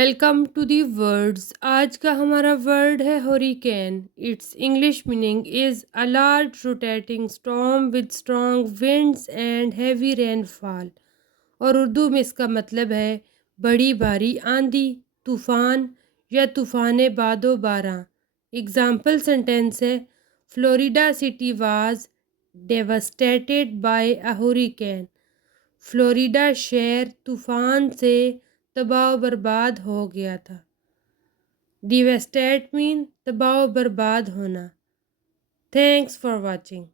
Welcome to the words. آج کا ہمارا ورڈ ہے hurricane. It's English meaning is a large rotating storm with strong winds and heavy rainfall. اور اردو میں اس کا مطلب ہے بڑی بھاری آندھی، طوفان یا طوفان باد و باراں. اگزامپل سینٹینس ہے: Florida city was devastated by a hurricane. Florida شہر طوفان سے تباہ و برباد ہو گیا تھا. ڈیواسٹیٹ مین تباہ و برباد ہونا. Thanks for watching.